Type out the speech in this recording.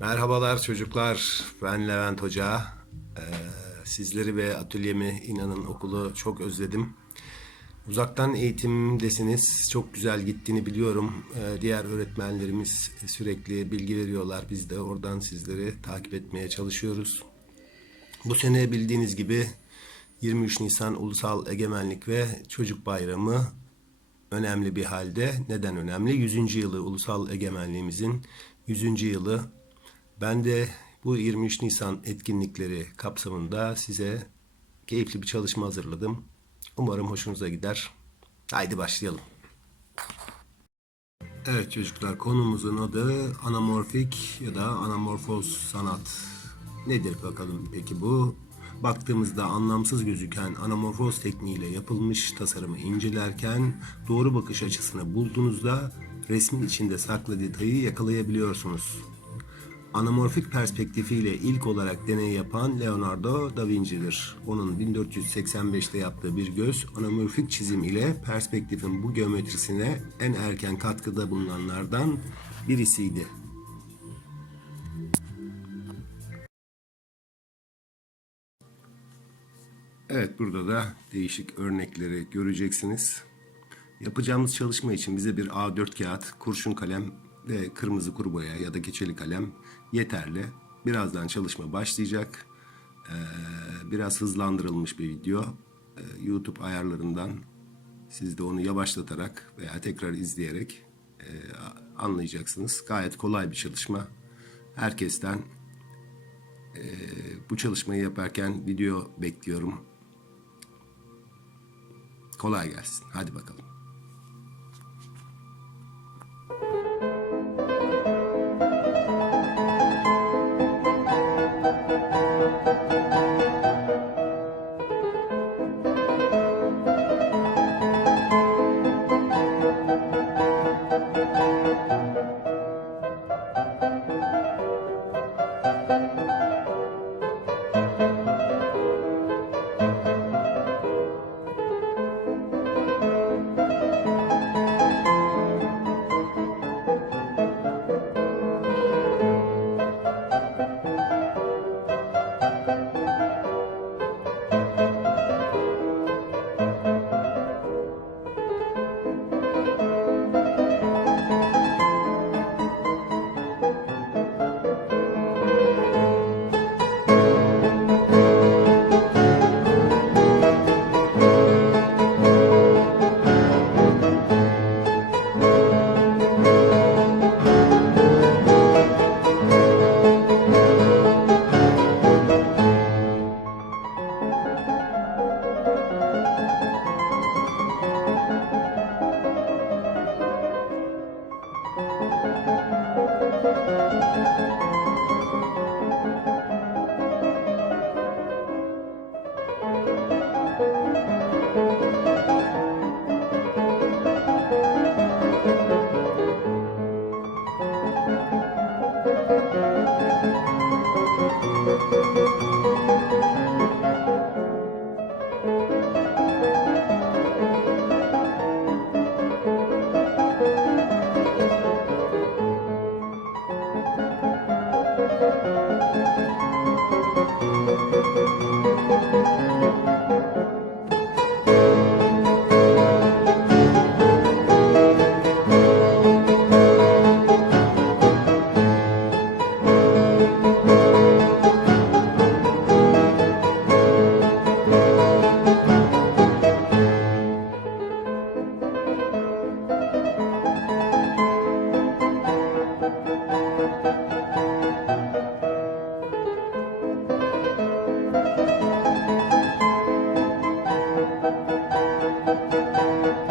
Merhabalar çocuklar. Ben Levent Hoca. Ee, sizleri ve atölyemi inanın okulu çok özledim. Uzaktan eğitimdesiniz. Çok güzel gittiğini biliyorum. Ee, diğer öğretmenlerimiz sürekli bilgi veriyorlar. Biz de oradan sizleri takip etmeye çalışıyoruz. Bu sene bildiğiniz gibi 23 Nisan Ulusal Egemenlik ve Çocuk Bayramı önemli bir halde. Neden önemli? 100. yılı Ulusal Egemenliğimizin 100. yılı. Ben de bu 23 Nisan etkinlikleri kapsamında size keyifli bir çalışma hazırladım. Umarım hoşunuza gider. Haydi başlayalım. Evet çocuklar konumuzun adı anamorfik ya da anamorfoz sanat. Nedir bakalım peki bu? Baktığımızda anlamsız gözüken anamorfoz tekniğiyle yapılmış tasarımı incelerken doğru bakış açısını bulduğunuzda resmin içinde saklı detayı yakalayabiliyorsunuz. Anamorfik perspektifiyle ilk olarak deney yapan Leonardo da Vinci'dir. Onun 1485'te yaptığı bir göz anamorfik çizim ile perspektifin bu geometrisine en erken katkıda bulunanlardan birisiydi. Evet burada da değişik örnekleri göreceksiniz. Yapacağımız çalışma için bize bir A4 kağıt, kurşun kalem ve kırmızı kuru boya ya da keçeli kalem yeterli. Birazdan çalışma başlayacak. Ee, biraz hızlandırılmış bir video. Ee, YouTube ayarlarından siz de onu yavaşlatarak veya tekrar izleyerek e, anlayacaksınız. Gayet kolay bir çalışma. Herkesten e, bu çalışmayı yaparken video bekliyorum. Kolay gelsin. Hadi bakalım. you